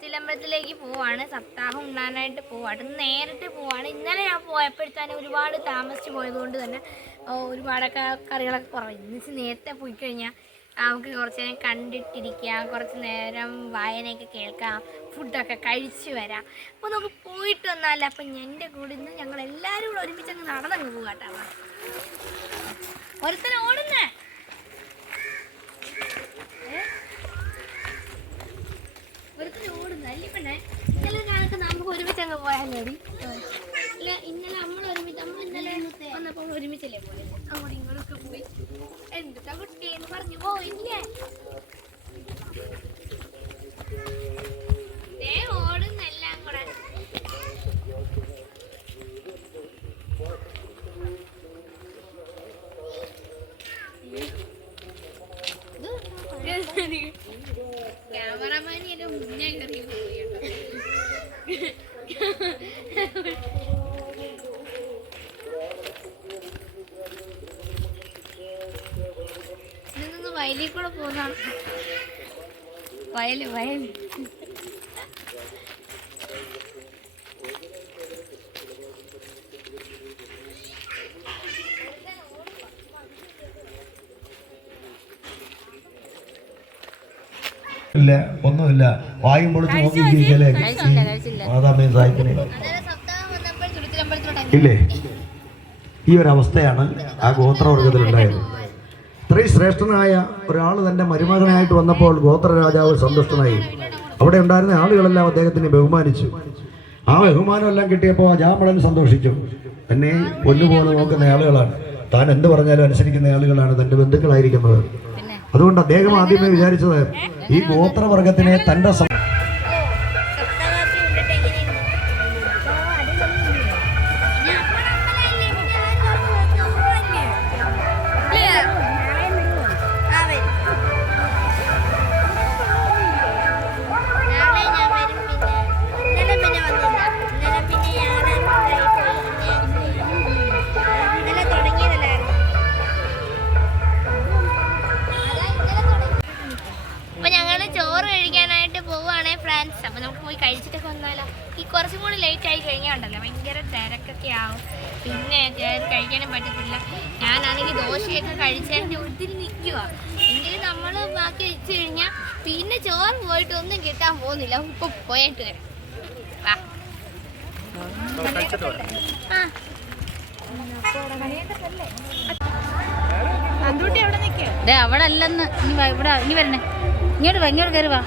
തുരുത്തിലമ്പലത്തിലേക്ക് പോവാണ്. സപ്താഹം ഉണ്ണാനായിട്ട് പോവാണ് നേരിട്ട് പോവാണ്. ഇന്നലെ ഞാൻ പോയപ്പോഴത്തേനും ഒരുപാട് താമസിച്ച് പോയതുകൊണ്ട് തന്നെ ഒരുപാടൊക്കെ കറികളൊക്കെ കുറവ് ഇന്ന് നേരത്തെ പോയി കഴിഞ്ഞാൽ നമുക്ക് കുറച്ച് നേരം കണ്ടിട്ടിരിക്കാം. കുറച്ച് നേരം വായനയൊക്കെ കേൾക്കാം. ഫുഡൊക്കെ കഴിച്ച് വരാം. അപ്പോൾ നമുക്ക് പോയിട്ട് വന്നാലേ അപ്പം എന്റെ കൂടെ ഇന്ന് ഞങ്ങൾ എല്ലാവരും കൂടെ ഒരുമിച്ച് അങ്ങ് നടന്നങ്ങ് പോകാട്ടോ വാ. ഒരുത്തനെ ഓടുന്നേ. നമുക്ക് ഒരുമിച്ച് അങ്ങ് പോയാലേടി. ഇല്ല ഇന്നലെ നമ്മൾ ഒരുമിച്ച് നമ്മൾ ഇന്നലെ വന്നപ്പോൾ ഒരുമിച്ചല്ലേ പോലെ അങ്ങോട്ടും ഇങ്ങോട്ടൊക്കെ പോയി. എന്താ കുട്ടി എന്ന് പറഞ്ഞു പോയില്ലേ? ഓടുന്നെല്ലാം കൂടെ. ക്യാമറമാനി എന്റെ മുന്നേ കയറി പോയി കേട്ടോ. ഇതൊന്ന് വയലിൽ കൂടെ പോകുന്നതാണ്. വയൽ വയൽ. ഇല്ല ഒന്നുമില്ല. വായും പൊളിച്ച് നോക്കിയിരിക്കല്ലേ ഇല്ലേ? ഈ ഒരു അവസ്ഥയാണ് ആ ഗോത്രവർഗത്തിലുണ്ടായത്. ഇത്രയും ശ്രേഷ്ഠനായ ഒരാൾ തന്റെ മരുമകനായിട്ട് വന്നപ്പോൾ ഗോത്ര രാജാവ് സന്തുഷ്ടനായി. അവിടെ ഉണ്ടായിരുന്ന ആളുകളെല്ലാം അദ്ദേഹത്തിനെ ബഹുമാനിച്ചു. ആ ബഹുമാനം എല്ലാം കിട്ടിയപ്പോൾ അജാമളൻ സന്തോഷിച്ചു. തന്നെ പൊന്നുപോലെ നോക്കുന്ന ആളുകളാണ്. താൻ എന്ത് പറഞ്ഞാലും അനുസരിക്കുന്ന ആളുകളാണ് തന്റെ ബന്ധുക്കളായിരിക്കുന്നത്. അതുകൊണ്ട് അദ്ദേഹം ആദ്യമേ വിചാരിച്ചത് ഈ ഗോത്രവർഗത്തിനെ തന്റെ ഫ്രണ്ട്സ് അപ്പോൾ നമുക്ക് പോയി കഴിച്ചിട്ടൊക്കെ വന്നാലോ. ഈ കുറച്ചും കൂടി ലേറ്റ് ആയി കഴിഞ്ഞാൽ ഉണ്ടല്ലോ. ഭയങ്കര തിരക്കൊക്കെ ആവും. പിന്നെ ചേർ കഴിക്കാനും പറ്റത്തില്ല. ഞാനാണെങ്കിൽ ദോശയൊക്കെ കഴിച്ചതിന്റെ ഒത്തിരി നിൽക്കുക എങ്കിലും നമ്മൾ ബാക്കി വെച്ച് കഴിഞ്ഞാൽ പിന്നെ ചോറ് പോയിട്ട് ഒന്നും കിട്ടാൻ പോകുന്നില്ല. ഉപ്പ് പോയിട്ട് വരാം. വാ. ആ. ദേ അവിടെ അല്ലെന്ന്. ഇനി ഇവിടെ ഇനി വരണേ. ഇങ്ങോട്ട് വാ ഇങ്ങോട്ട് കയറി വാ.